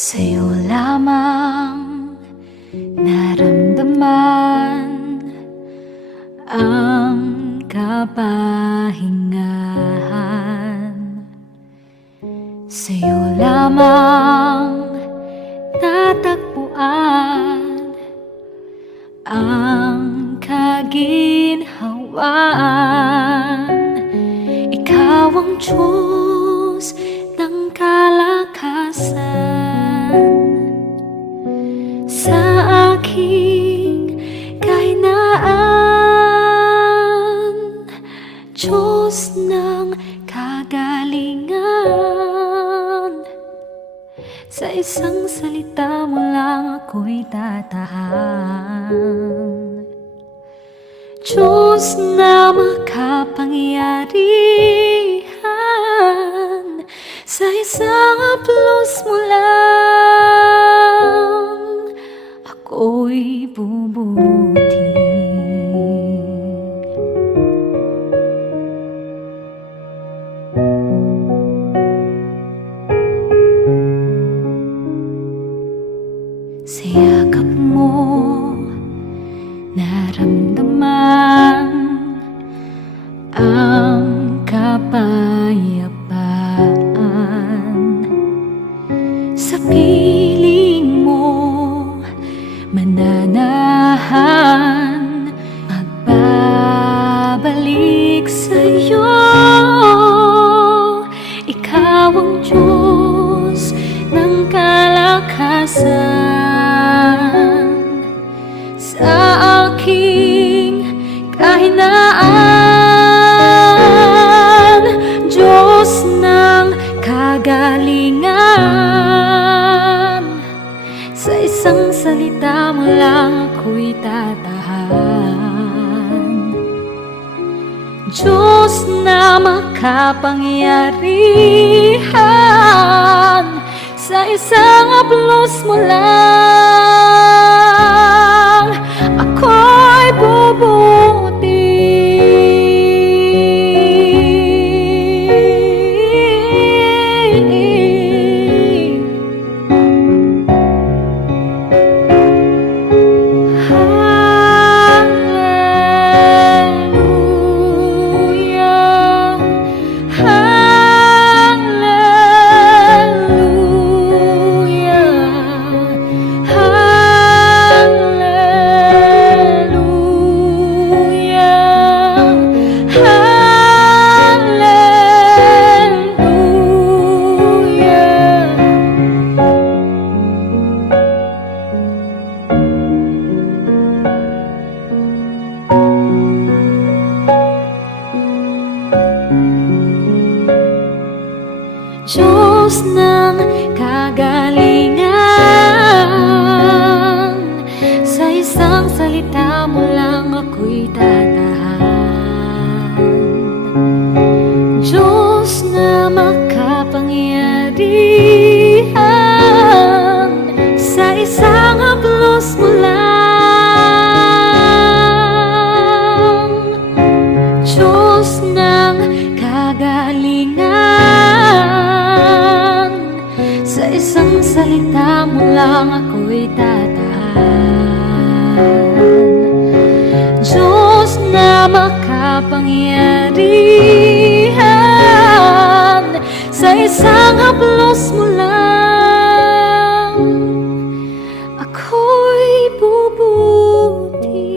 Sa'yo lamang naramdaman ang kapahingahan. Sa'yo lamang tatagpuan ang kaginhawaan. Ikaw ang Diyos ng kalakasan sa aking kahinaan, Diyos ng kagalingan. Sa isang salita mo lang ako'y tatahan. Diyos na makapangyarihan, sa isang haplos mo lang ako'y bubuti. Sa yakap mo naramdaman ang kapayapaan. Sa piling mo mananahan, magbabalik sa'yo. Ikaw ang Diyos ng kalakasan sa aking kahinaan, Diyos ng kagalingan. Sa isang salita mo lang ako'y tatahan. Diyos na makapangyarihan, sa isang haplos mo lang ako'y bubuti. Diyos ng kagalingan, sa isang salita mo lang ako'y tatahan. Diyos na makapangyarihan, sa isang haplos mo lang, Diyos ng kagalingan. Sa isang salita mo lang ako'y tatahan. Diyos na makapangyarihan, sa isang haplos mo lang ako'y bubuti.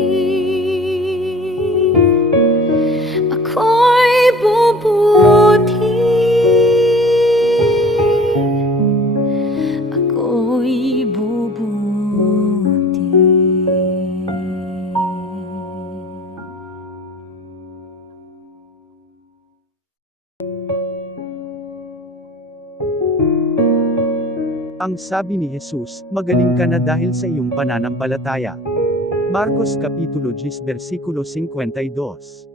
Ako'y bubuti. Ako'y bubuti. Ang sabi ni Jesus, magaling ka na dahil sa iyong pananampalataya. Marcos Kapitulo 10 versikulo 52.